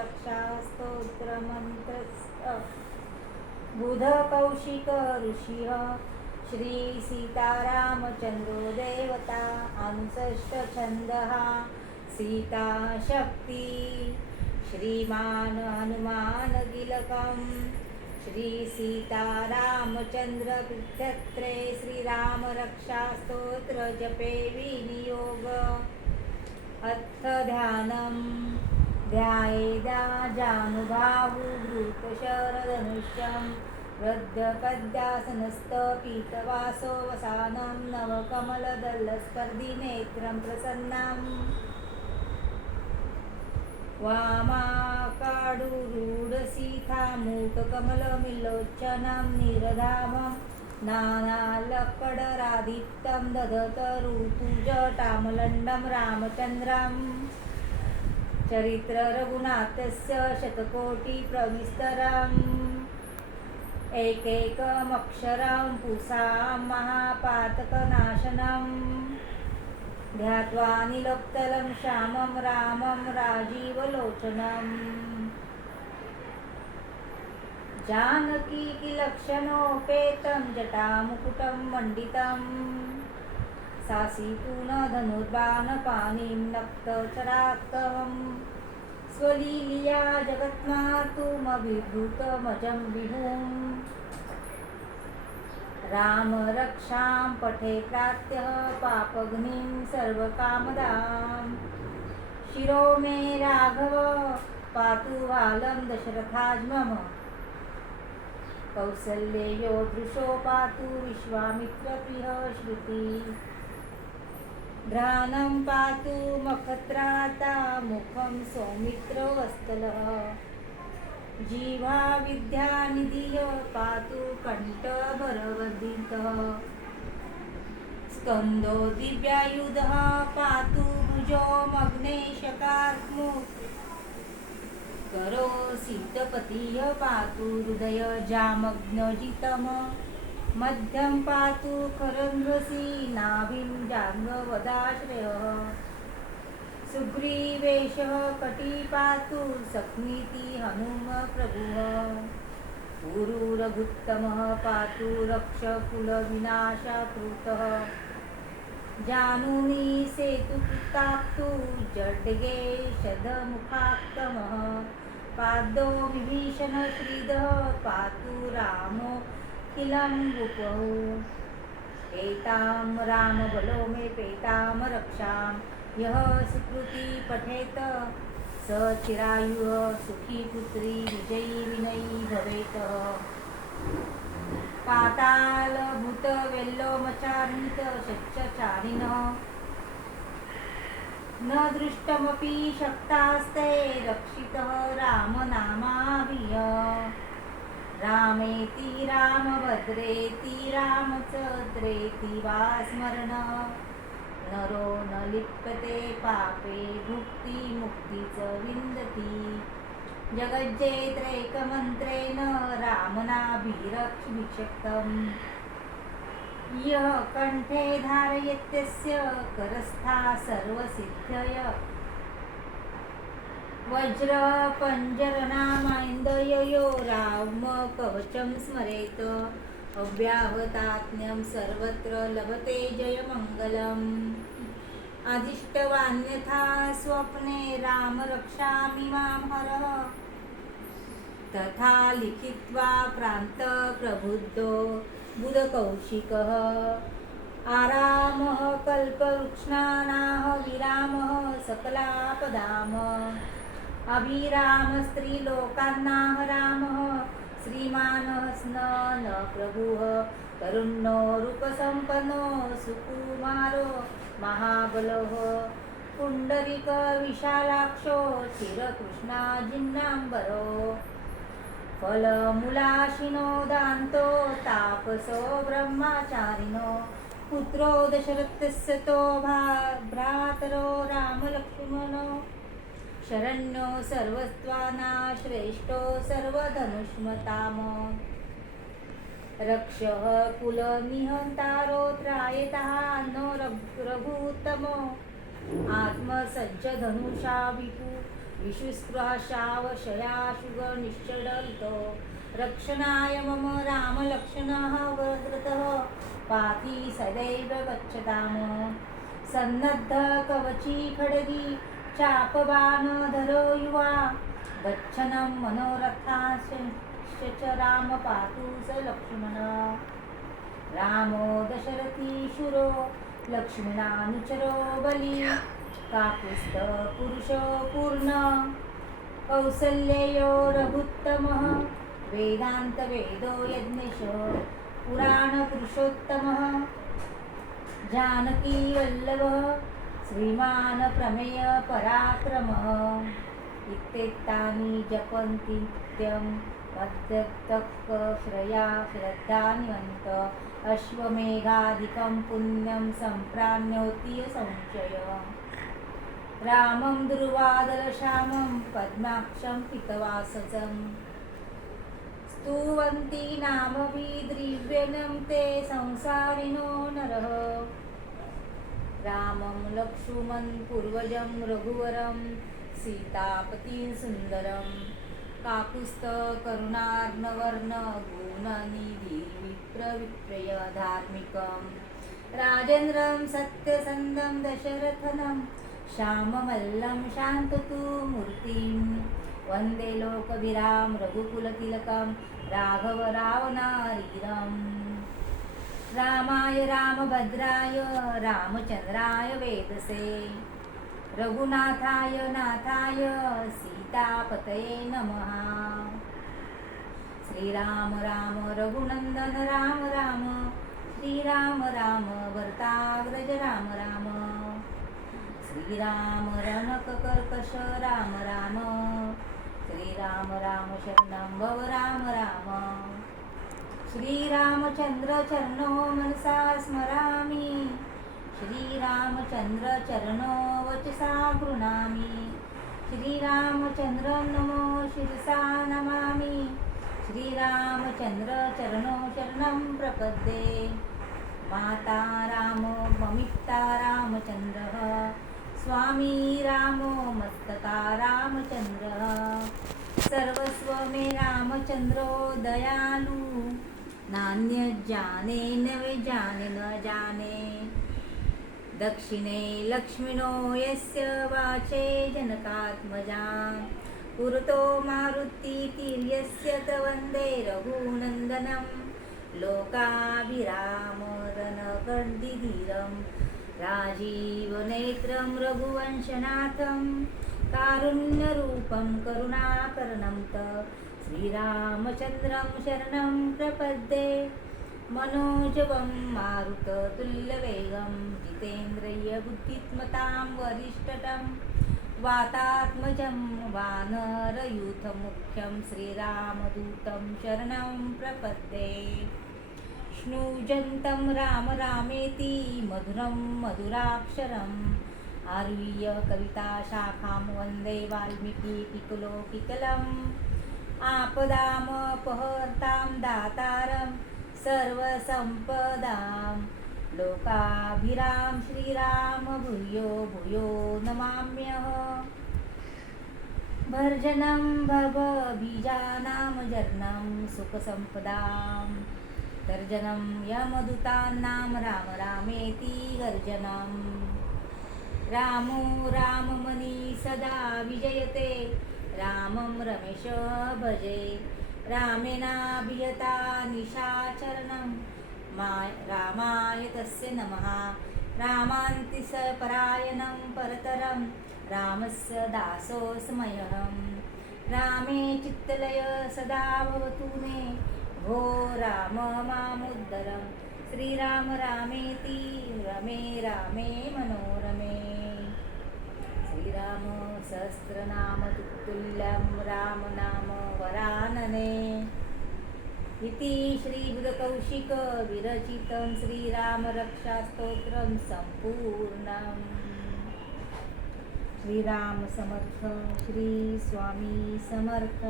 रामरक्षास्तोत्रमन्त्रस्य बुध कौशिक ऋषिः श्री सीतारामचन्द्रो देवता अनुषष्ट छन्दः सीता शक्ति श्रीमान हनुमान गिलकम् श्री सीतारामचन्द्र प्रीत्यत्रे श्रीराम रक्षा स्तोत्र जपे विनियोग अथ ध्यानम् ध्यायेदा जानुबाहुभूतशरधनुष्यं रद्दपद्यासनस्थ पीतवासो वसानं नवकमलदलस्पर्धिनेत्रं प्रसन्नम् वामाकाडुरूढसीतामूककमलमिलोचनं निरधामं नानालक्कडरादीप्तं दधतरुतुजटामलण्डं रामचन्द्रम् चरित्र रघुनाथस्य शतकोटिप्रविस्तरम् एकैकमक्षरं पुंसां महापातकनाशनम् ध्यात्वा नीलोत्पलं श्यामं रामं राजीवलोचनम् जानकीकिलक्षणोपेतं जटामुकुटं मण्डितम् सासीतून धनुर्बाणपाणिं नक्तचराक्तवं स्वलीलया जगन्मातुमभिभूतमजं विभुम् रामरक्षां पठे प्रात्यः पापग्निं सर्वकामदां शिरो मे राघव पातु बालं दशरथाज्मम कौसल्ययो दृशो पातु विश्वामित्रप्रियः श्रुति घ्राणं पातु मखत्राता मुखं सौमित्रवत्सलः जीवा विद्यानिधिः पातु कण्ठभरवर्धितः स्कन्दो दिव्यायुधः पातु भुजो मग्नेशकात्मुक् करो सिद्धपतिः पातु हृदय जामग्नजितम् मध्यं पातु करन्ध्रसी नाभिं जाङ्गवदाश्रयः सुग्रीवेशः कटी पातु सख्मीति हनुम प्रभुः पुरुरघुत्तमः पातु रक्षकुलविनाशाकृतः जानुनी सेतुकृताक्तु जड्गे शतमुखात्तमः पादो विभीषण श्रीदः पातु रामो किलं वपुः एतां रामबलो मे पेतां रक्षां यः सुकृती पठेत स चिरायुः सुखी पुत्री विजयी विनयी भवेत् पातालभूतवेल्लोमचारित शच्चारिणः न दृष्टमपि शक्तास्ते रक्षितः रामनामाभिः रामेति रामभद्रेति रामचन्द्रेति वा स्मरण नरो न लिप्यते पापे भुक्ति मुक्ति च विन्दति जगज्जेत्रैकमन्त्रेण रामनाभिरक्षिभिषक्तम् यः कण्ठे धारयत्यस्य करस्था सर्वसिद्धय वज्रपञ्जरनामैन्दयो रामकवचं स्मरेत् अव्याहतात्म्यं सर्वत्र लभते जयमङ्गलम् आदिष्टवान्यथा स्वप्ने राम रक्षामि मां हरः तथा लिखित्वा प्रान्त प्रबुद्धो बुधकौशिकः आरामः कल्पवृक्षाणाः विरामः सकलापदाम् अभिरामस्त्रीलोकान्नाः रामः श्रीमानः स्न प्रभुः तरुणो रूपसम्पन्नो सुकुमारो महाबलः पुण्डरीकविशालाक्षो चिरकृष्णाजिह्नाम्बरो फलमूलाशिनो दान्तो तापसो ब्रह्मचारिणो पुत्रो दशरथस्य तो भ्रातरो रामलक्ष्मणो शरण्यो सर्वस्त्वाना श्रेष्ठो सर्वधनुष्मताम रक्षः कुलनिहन्तारो त्रायतः नो रघुत्तमो आत्मसज्जधनुषा विपु विशुस्पृहाशावशयाशुगनिश्चडल्तो रक्षणाय मम रामलक्षणः वरदतः पाति सदैव गच्छताम सन्नद्ध कवची खड्गी चापबाणधरो युवा गच्छनं मनोरथास्य च राम पातु स लक्ष्मण रामो दशरथी शूरो लक्ष्मणानुचरो बली काकुस्थ पुरुषो पूर्ण कौसल्ययो रघुत्तमः वेदान्तवेदो यज्ञेश पुराणपुरुषोत्तमः जानकी वल्लभः श्रीमान् प्रमेय पराक्रमः इत्येतानि जपन्ति नित्यं मद्भक्तः श्रया श्रद्धान्वित अश्वमेधाधिकं पुण्यं सम्प्राप्नोति संशय रामं दुर्वादलश्यामं पद्माक्षं पीतवाससं स्तुवन्ति नामभिद्रिव्यनं ते संसारिणो नरः रामं लक्ष्मणं पूर्वजं रघुवरं सीतापतिं सुन्दरं काकुस्थ करुणार्णवर्ण गुणनिधि विप्रविप्रय धार्मिकं राजेन्द्रं सत्यसन्धं दशरथनं श्याममल्लं शान्ततु मूर्तिं वन्दे लोकभिरां रघुकुलतिलकं राघव रावणारीरम् रामाय रामभद्राय रामचन्द्राय वेदसे रघुनाथाय नाथाय सीतापतये नमः श्रीराम राम रघुनन्दन राम राम श्रीराम राम भरताग्रज राम राम श्रीराम रणककर्कश राम राम श्रीराम राम शरणं भव राम राम श्रीरामचन्द्र चरणो मनसा स्मरामि श्रीरामचन्द्र चरणो वचसा गृह्णामि श्रीरामचन्द्रं नमो शिरसा नमामि श्रीरामचन्द्र चरणो शरणं प्रपद्ये माता रामो ममिता रामचन्द्रः स्वामी रामो मस्तका रामचन्द्रः सर्वस्व मे रामचन्द्रो दयालु नान्यज्जाने न विजाने न जाने दक्षिणे लक्ष्मिणो यस्य वाचे जनकात्मजा पुरतो मारुतिर्यस्य च वन्दे रघुनन्दनं लोकाभिरामदनकर्दिधीरं राजीवनेत्रं रघुवंशनाथं कारुण्यरूपं करुणाकरणं च श्रीरामचन्द्रं शरणं प्रपद्ये मनोजवं मारुततुल्यवेगं जितेन्द्रिय बुद्धिमतां वरिष्ठं वातात्मजं वानरयूथमुख्यं श्रीरामदूतं शरणं प्रपद्ये स्नुजन्तं राम रामेति मधुरं मधुराक्षरम् आरुह्य कविताशाखां वन्दे वाल्मीकिकोकिलम् आपदामपहर्तां दातारं सर्वसम्पदां लोकाभिराम श्रीराम भूयो भूयो नमाम्यः भर्जनं भवबीजानामजर्नं सुखसम्पदां गर्जनं यमदूतानां राम रामेति गर्जनं रामो राममणि सदा विजयते रामं रमेश भजे रामेणाभियता निशाचरणं रामाय तस्य नमः रामान्ति स परायणं परतरं रामस्य दासोऽस्म्यहं रामे चित्तलय सदा भवतु मे भो राम मामुद्धरं श्रीराम रामेति रमे रामे मनोरमे श्रीराम सहस्रनाम तुल्यं राम नाम वरानने इति श्रीबुधकौशिक विरचितं श्रीरामरक्षास्तोत्रं सम्पूर्णम् श्रीराम समर्थ श्री स्वामी समर्थ।